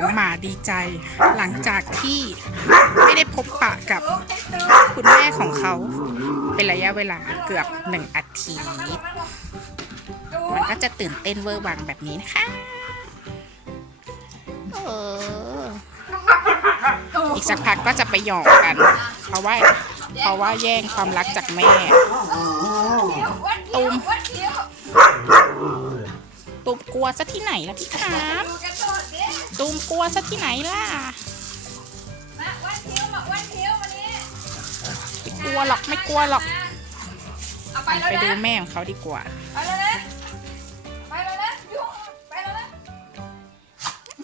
ของหมาดีใจ หลังจากที่ไม่ได้พบปะกับคุณแม่ของเขาเป็นระยะเวลาเกือบหนึ่งอาทิตย์มันก็จะตื่นเต้นเวอร์วังแบบนี้นะคะอีกสักพักก็จะไปหยอกกัน เพราะว่าเพราะว่าแย่งความรักจากแม่ตูมตูมกลัวซะที่ไหนล่ะพี่ขาม ตูมกลัวซะที่ไหนล่ะไม่กลัวหรอกไม่กลัวหรอก เอาไปแล้วไปดูนะแม่ของเขาดีกว่า ไปแล้วนะไปแล้วนะยุ่งไปแล้วนะ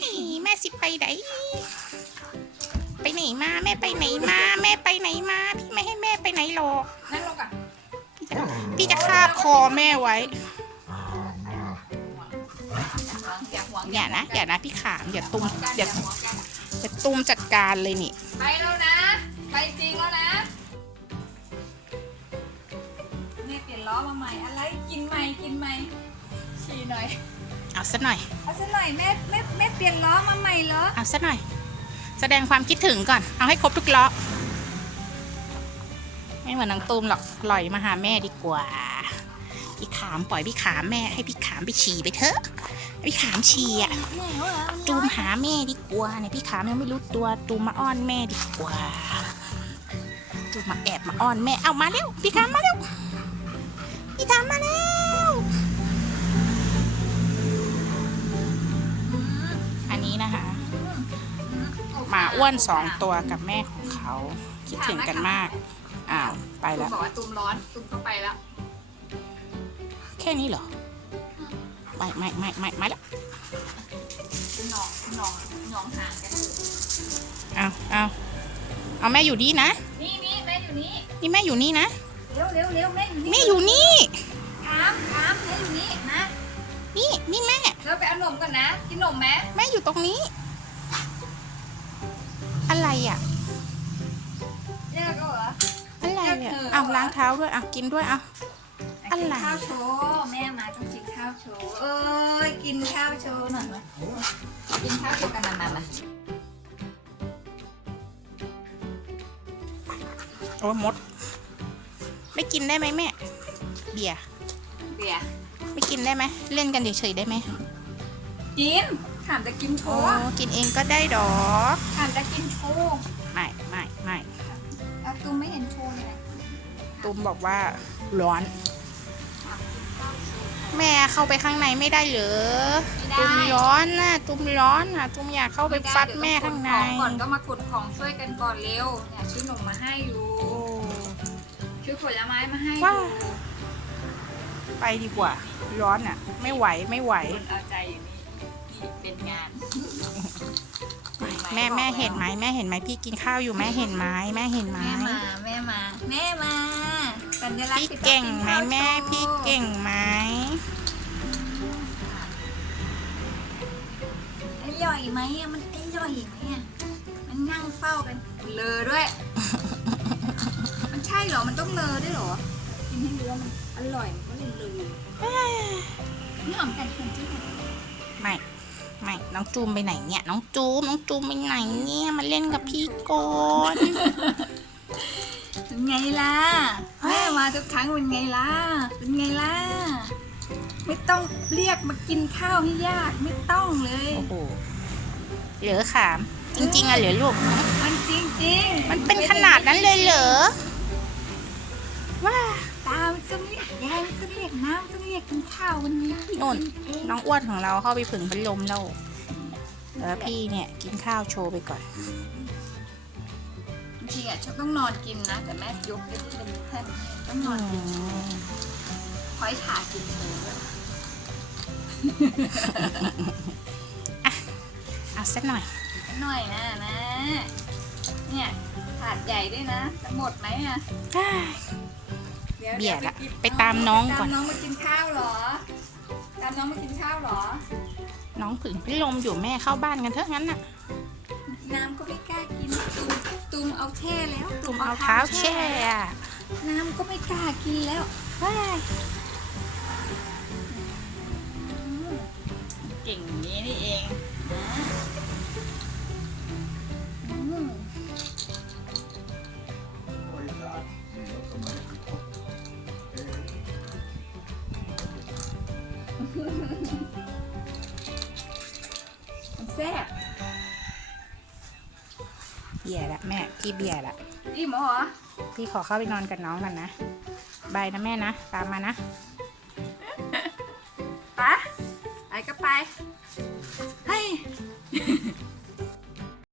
นี่แม่สิไปไหน ไปไหนมาแม่ไปไหนมา แม่ไปไหนมา พี่ไม่ให้แม่ไปไหนหรอก นั่งลงก่อนพี่จะพี่จะคาบคอแม่ไว้ อย่าห่วงอย่านะอย่านะพี่ขามอย่าตุ้มอย่าอย่าตุ้มจัดการเลยนี่ไปแล้วนะ ไปจริงแล้วนะแม่เปลี่ยนล้อมาใหม่อะไรกินใหม่กินใหม่ฉี่หน่อยเอาซะหน่อยเอาซะหน่อยแม่แม่แม่เปลี่ยนล้อมาใหม่เหรอเอาซะหน่อย แสดงความคิดถึงก่อน เอาให้ครบทุกล้อไม่เหมือนนางตูมหรอกปล่อยมาหาแม่ดีกว่า พี่ขามปล่อยพี่ขามแม่ให้พี่ขามไปฉี่ไปเถอะพี่ขามฉี่อะตูมหาแม่ดีกว่าเนี่ยพี่ขามยังไม่รู้ตัวตูมมาอ้อนแม่ดีกว่าตูมมาแอบมาอ้อนแม่เอามาเร็วพี่ขามมาเร็วพี่ขามมาเร็วอันนี้นะคะหมาอ้วนสองตัวกับแม่ของเขาคิดถึงกันมากอ้าวไปแล้วบอกว่าตูมร้อนตูมก็ไปแล้ว ค่นี้เหรอ ไม่ไม่ไม่ไม่ไม่แล้วหนองหนองหนองห่างกันเอาเอาเอาแม่อยู่นี่นะ นี่นี่แม่อยู่นี่ นี่แม่อยู่นี่นะ เร็วเร็วเร็วแม่อยู่นี่แม่อยู่นี่ถามถามแม่อยู่นี่นะ นี่นี่แม่ เราไปเอานมก่อนนะ กินนมไหมแม่อยู่ตรงนี้ อะไรอะเรียกก็เหรออะไรเนี่ยเออเอาล้างเท้าด้วยเอากินด้วยเอา อะไรกินข้าวโชว์แม่มาต้องกินข้าวโชว์เอ้ยกินข้าวโชว์หน่อยมากินข้าวโชว์กันมามามาโอ้ยมด ไม่กินได้ไหมแม่ เบียร์เบียร์ไม่กินได้ไหมเล่นกันเฉยๆได้ไหมกินถามจะกินโชโอ้ว์กินเองก็ได้ดอกถามจะกินโชว์ไม่ไม่ไม่เอาตูมไม่เห็นโชว์เลยนะตูมบอกว่าร้อน แม่เข้าไปข้างในไม่ได้เหรอไม่ได้ตูมร้อนน่ะตูมร้อนน่ะตูมอยากเข้าไปฟัดแม่ข้างใน เดี๋ยวต้องขนของก่อนก็มากดของช่วยกันก่อนเร็วเนี่ยซื้อหนมมาให้อยู่โอ้ ซื้อผลไม้มาให้อว้า ยู่ไปดีกว่า ร้อนอะ ไม่ไหวไม่ไหว คนเอาใจอยู่นี่นี่เป็นงานแม่แม่เห็นไหมแม่เห็นไหมพี่กินข้าวอยู่แม่เห็นไหมแม่เห็นไหมแม่มาแม่มาแม่มาสัญลักษณ์ พี่คือเก่งไหมต้องนข้าวแม่โชว์พี่เก่งไหมอร่อยไหมอะมันอร่อยไหมอะมันนั่งเฝ้ากันเลอด้วย มันใช่เหรอมันต้องเลอด้วยเหรอกินให้รู้ว่ามันอร่อยมันก็เลยเลอนี่หอมแต่หอมจริงไม่ไม่น้องจูมไปไหนเนี่ย น้องจูมน้องจูมไปไหนเนี่ยมาเล่นกับพี่ก่อน เป็นไงล่ะแม่มาทุกครั้งเป็นไงล่ะ เป็นไงล่ะ ไม่ต้องเรียกมากินข้าวให้ยากไม่ต้องเลย โอ้โห เหลือขาม จริงๆอะเหลือลูก มันจริงจริงๆมันเป็นขนาดนั้นเลยเหรอ ว้าตามันต้องเรียกยายมันต้องเรียกน้ำต้องเรียกกินข้าววันนี้โน่นน้องอ้วนของเราเข้าไปผึ่งพัดลมแล้วแล้วพี่เนี่ยกินข้าวโชว์ไปก่อนจริงๆ อะชอบต้องนอนกินนะ แต่แม่ยกให้ที่เป็นแท่นต้องนอนกินคอยขากินเลยเอาสักหน่อยหน่อยนะนะ เนี่ยถาดใหญ่ด้วยนะจะหมดไหมอะเบียดละไปตามน้องก่อนตามน้องมากินข้าวเหรอ ตามน้องมากินข้าวเหรอ น้องผึ่งพัดลมอยู่แม่เข้าบ้านกันเถอะงั้นน่ะ น้ำก็ไม่กล้ากินตุมตุมเอาแช่แล้วตุมเอาเท้าแช่ น้ำก็ไม่กล้ากินแล้วว้ายเก่งงนี้นี่เองนะแซ่บ เบียร์ละแม่พี่เบียร์ละอิ่มเหรอพี่ขอเข้าไปนอนกับน้องกันนะบายนะแม่นะ ตามมานะไปะไปก็ไปเฮ้ย